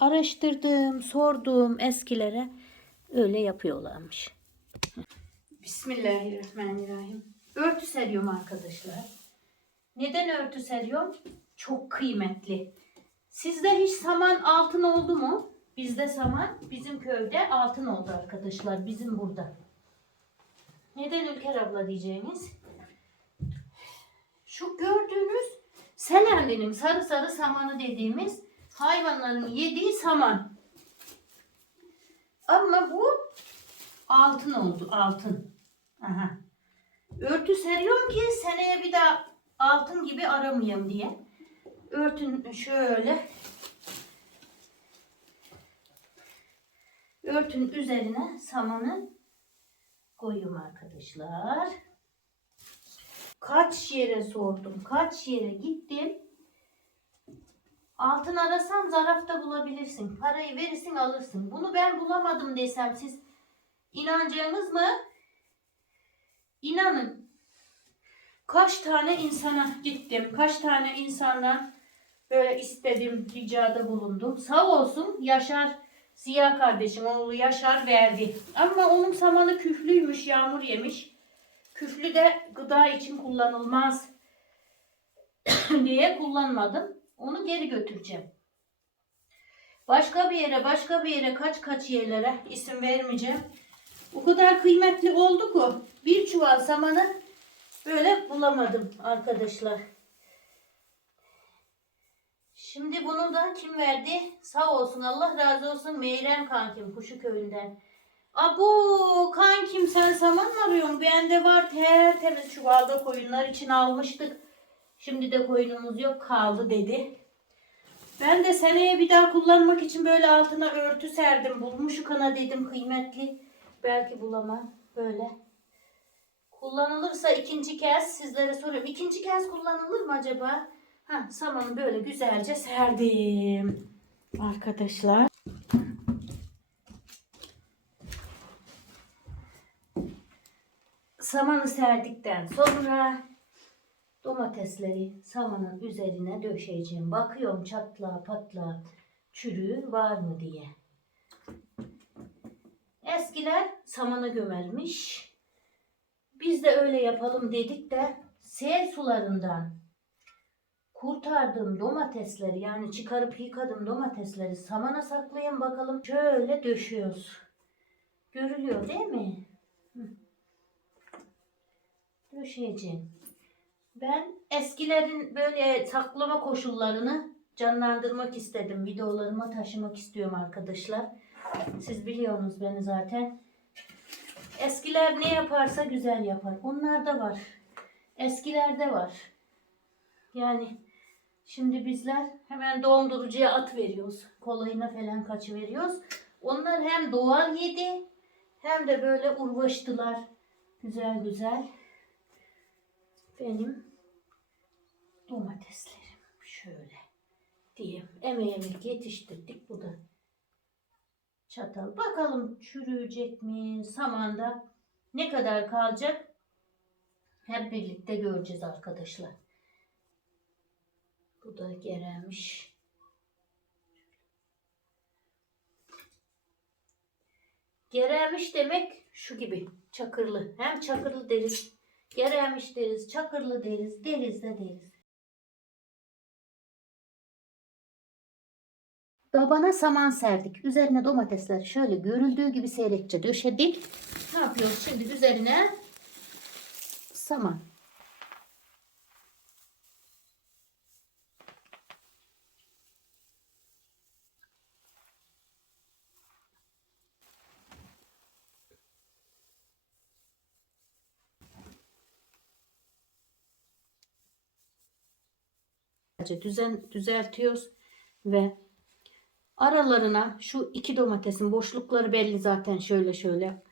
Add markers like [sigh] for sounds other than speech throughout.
araştırdım, sordum eskilere. Öyle yapıyorlarmış. Bismillahirrahmanirrahim. Örtü seriyorum arkadaşlar. Neden örtü seriyorum? Çok kıymetli. Sizde hiç saman altın oldu mu? Bizde saman bizim köyde altın oldu arkadaşlar. Bizim burada. Neden Ülker abla diyeceğiniz? Şu gördüğünüz Selendi'nin sarı sarı samanı dediğimiz hayvanların yediği saman. Ama bu altın oldu altın. Aha. Örtü seriyorum ki seneye bir daha altın gibi aramayayım diye. Örtün şöyle örtün üzerine samanı koyuyorum arkadaşlar. Kaç yere sordum, kaç yere gittim. Altın arasan zarafta bulabilirsin. Parayı verirsin alırsın. Bunu ben bulamadım desem siz inanacaksınız mı? İnanın. Kaç tane insana gittim. Kaç tane insandan böyle istedim, ricada bulundum. Sağ olsun Yaşar Ziya kardeşim oğlu Yaşar verdi. Ama onun samanı küflüymüş, yağmur yemiş. Küflü de gıda için kullanılmaz [coughs] diye kullanmadım. Onu geri götüreceğim. Başka bir yere, başka bir yere, kaç kaç yerlere isim vermeyeceğim. O kadar kıymetli oldu ki bir çuval samanı böyle bulamadım arkadaşlar. Şimdi bunu da kim verdi? Sağ olsun Allah razı olsun Meyrem kankim Kuşu köyünden. Abu kankim sen saman mı arıyorsun? Bende var tertemiz çuvalda koyunlar için almıştık. Şimdi de koyunumuz yok kaldı dedi. Ben de seneye bir daha kullanmak için böyle altına örtü serdim. Bulmuş kana dedim kıymetli. Belki bulamam. Böyle. Kullanılırsa ikinci kez sizlere soruyorum. İkinci kez kullanılır mı acaba? Ha, samanı böyle güzelce serdim. Arkadaşlar. Samanı serdikten sonra domatesleri samanın üzerine döşeyeceğim. Bakıyorum çatla patla çürüğü var mı diye. Eskiler samana gömermiş. Biz de öyle yapalım dedik de sel sularından kurtardığım domatesleri yani çıkarıp yıkadım domatesleri samana saklayın bakalım. Şöyle döşüyoruz. Görülüyor değil mi? Döşeyeceğim. Ben eskilerin böyle saklama koşullarını canlandırmak istedim. Videolarıma taşımak istiyorum arkadaşlar. Siz biliyorsunuz beni zaten. Eskiler ne yaparsa güzel yapar. Onlarda var. Eskilerde var. Yani şimdi bizler hemen dondurucuya at veriyoruz. Kolayına falan kaç veriyoruz. Onlar hem doğal yedi hem de böyle urbaştılar. Güzel güzel. Benim domateslerim şöyle diyeyim. Emeğimi yetiştirdik. Bu da çatal. Bakalım çürüyecek mi? Samanda ne kadar kalacak? Hep birlikte göreceğiz arkadaşlar. Bu da geremiş. Geremiş demek şu gibi çakırlı. Hem çakırlı deriz, geremiş deriz, çakırlı deriz, deriz de deriz. Dabana saman serdik. Üzerine domatesler şöyle görüldüğü gibi seyrekçe döşedik. Ne yapıyoruz şimdi üzerine? Saman. düzen düzeltiyoruz ve aralarına şu iki domatesin boşlukları belli zaten şöyle şöyle.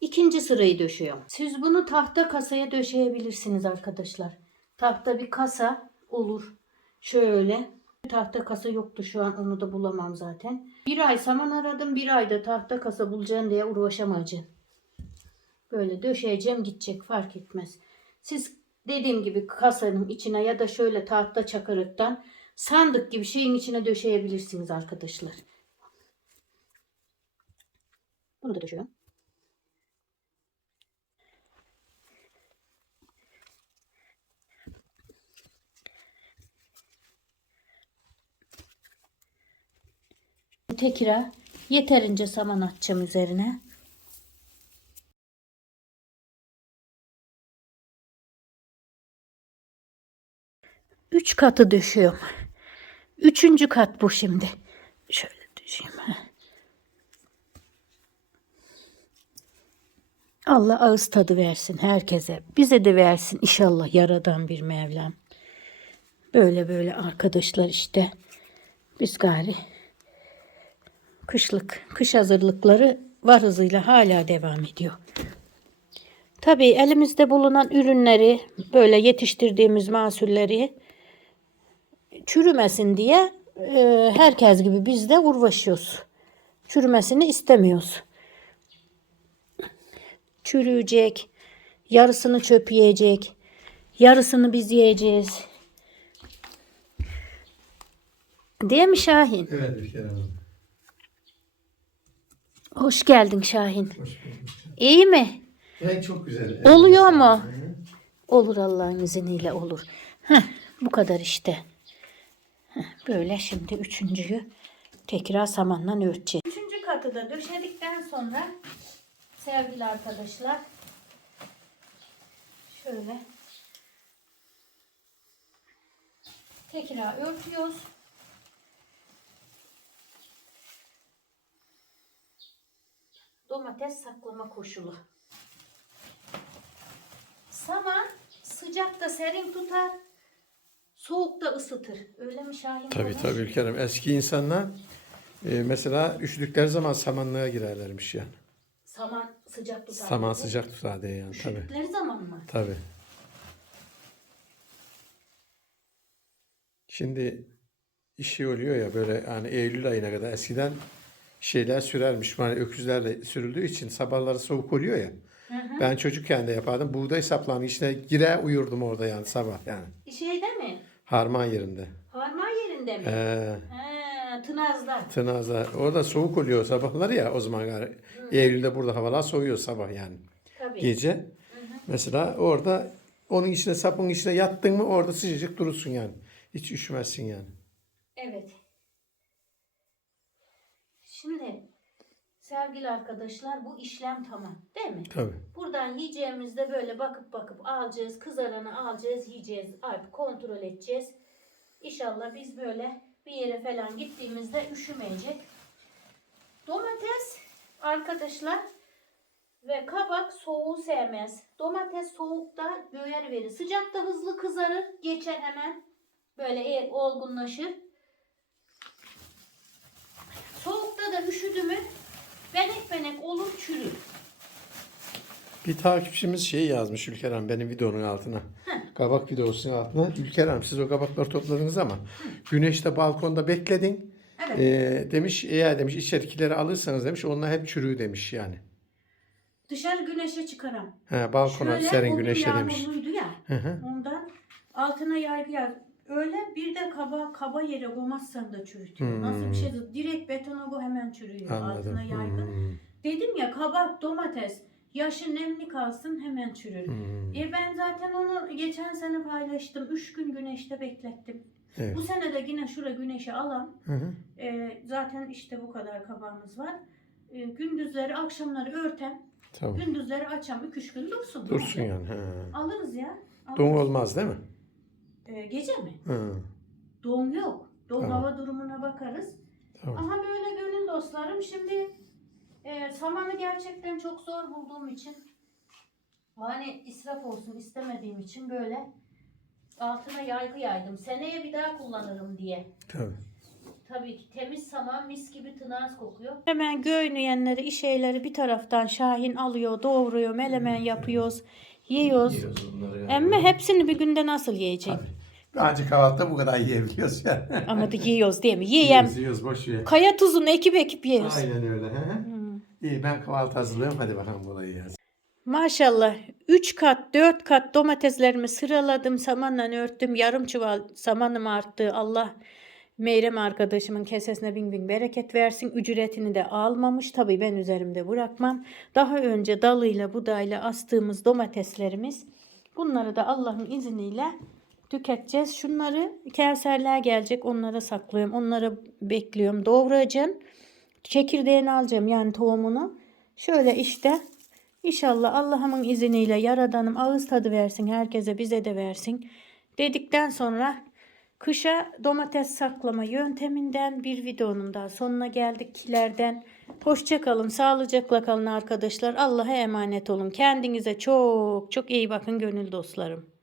İkinci sırayı döşüyorum. Siz bunu tahta kasaya döşeyebilirsiniz arkadaşlar. Tahta bir kasa olur. Şöyle. Tahta kasa yoktu şu an onu da bulamam zaten. Bir ay saman aradım bir ayda tahta kasa bulacağım diye uğraşamayacağım. Böyle döşeyeceğim gidecek fark etmez. Siz dediğim gibi kasanın içine ya da şöyle tahta çakırıktan sandık gibi şeyin içine döşeyebilirsiniz arkadaşlar. Bunu da döşüyorum. Tekrar yeterince saman atacağım üzerine. Üç katı döşüyorum. Üçüncü kat bu şimdi. Şöyle düşeyim. Allah ağız tadı versin herkese. Bize de versin inşallah yaradan bir Mevlam. Böyle böyle arkadaşlar işte. Biz gari kışlık, kış hazırlıkları var hızıyla hala devam ediyor. Tabii elimizde bulunan ürünleri böyle yetiştirdiğimiz mahsulleri çürümesin diye e, herkes gibi biz de uğraşıyoruz. Çürümesini istemiyoruz. Çürüyecek, yarısını çöp yiyecek, yarısını biz yiyeceğiz. Değil mi Şahin? Evet Ülker Hanım. Hoş geldin Şahin. Hoş bulduk. İyi mi? Evet çok güzel. Oluyor mu? Olur Allah'ın izniyle olur. Heh, bu kadar işte. Böyle şimdi üçüncüyü tekrar samanla örteceğiz. Üçüncü katı da döşedikten sonra sevgili arkadaşlar şöyle tekrar örtüyoruz. Domates saklama koşulu. Saman sıcakta serin tutar, soğukta ısıtır. Öyle mi Şahin? Tabii baba? tabii Ülker Hanım. Eski insanlar e, mesela üşüdükleri zaman samanlığa girerlermiş yani. Saman sıcak tutar. Saman sıcak tutar diye yani tabii. Üşüdükleri zaman mı? Tabii. Şimdi işi oluyor ya böyle hani Eylül ayına kadar eskiden şeyler sürermiş. Hani öküzlerle sürüldüğü için sabahları soğuk oluyor ya. Ben çocukken de yapardım. Buğday saplarının içine girer uyurdum orada yani sabah yani. Şeyde mi? Harman yerinde. Harman yerinde mi? Ee, He, Tınaz'da. Tınaz'da. Orada soğuk oluyor sabahları ya o zaman yani. Eylül'de burada havalar soğuyor sabah yani. Tabii. Gece. Mesela orada onun içine sapın içine yattın mı orada sıcacık durursun yani. Hiç üşümezsin yani. Evet. Şimdi sevgili arkadaşlar bu işlem tamam değil mi? Tabii. Buradan yiyeceğimizde böyle bakıp bakıp alacağız. Kızaranı alacağız, yiyeceğiz. Alp kontrol edeceğiz. İnşallah biz böyle bir yere falan gittiğimizde üşümeyecek. Domates arkadaşlar ve kabak soğuğu sevmez. Domates soğukta göğer verir. Sıcakta hızlı kızarır. Geçer hemen. Böyle eğer olgunlaşır. Soğukta da üşüdü mü benek benek olur çürür. Bir takipçimiz şey yazmış Ülker Hanım benim videonun altına. Kabak videosunun altına. Ülker Hanım siz o kabakları topladınız ama güneşte balkonda bekledin. Evet. Ee, demiş eğer demiş içerikileri alırsanız demiş onlar hep çürüğü demiş yani. Dışarı güneşe çıkaram. He, balkona Şöyle serin o gün güneşte demiş. yağmurluydu ya. Hı hı. Ondan altına yaygı yaz. Öyle bir de kaba kaba yere koymazsan da çürütüyor. Hmm. Nasıl bir şeydir? Direkt betona bu hemen çürüyor. Anladım. Altına yaygı. Hmm, Dedim ya kabak, domates yaşı nemli kalsın hemen çürür. hmm. E ben zaten onu geçen sene paylaştım. Üç gün güneşte beklettim. Evet. Bu sene de yine şura güneşe alan. Hı hı. E, zaten işte bu kadar kabağımız var. E, gündüzleri akşamları örtem. Tamam. Gündüzleri açam. iki üç gün dursun. Dursun yani. He. Alırız ya. Alırız. Don olmaz değil mi? Ee, gece mi? Hı. Doğum yok. Doğum Tamam. hava durumuna bakarız. Tamam. Aha böyle gönül dostlarım. Şimdi e, samanı gerçekten çok zor bulduğum için hani israf olsun istemediğim için böyle altına yaygı yaydım. Seneye bir daha kullanırım diye. Tabii. Tabii ki temiz saman mis gibi tınaz kokuyor. Hemen göğnüyenleri, işeyleri bir taraftan Şahin alıyor, doğruyor, melemen yapıyoruz, yiyoruz. Yiyoruz yani. Ama hepsini bir günde nasıl yiyecek? Tabii. Ancak kahvaltıda bu kadar yiyebiliyoruz yani. Ama da yiyoruz değil mi? [laughs] Yiyem. Yiyoruz, yiyoruz boş ver. Kaya tuzunu ekip ekip yiyoruz. Aynen öyle. Hı hı. Hmm. İyi ben kahvaltı hazırlıyorum. Hadi bakalım kolay gelsin. Maşallah 3 kat 4 kat domateslerimi sıraladım samanla örttüm yarım çuval samanım arttı Allah Meyrem arkadaşımın kesesine bin bin bereket versin. Ücretini de almamış. Tabii ben üzerimde bırakmam. Daha önce dalıyla budayla astığımız domateslerimiz. Bunları da Allah'ın izniyle tüketeceğiz. Şunları kevserler gelecek. Onlara saklıyorum. Onları bekliyorum. Doğrayacağım. Çekirdeğini alacağım yani tohumunu. Şöyle işte İnşallah Allah'ımın izniyle Yaradanım ağız tadı versin herkese bize de versin. Dedikten sonra kışa domates saklama yönteminden bir videonun daha sonuna geldik kilerden. Hoşça kalın, sağlıcakla kalın arkadaşlar. Allah'a emanet olun. Kendinize çok çok iyi bakın gönül dostlarım.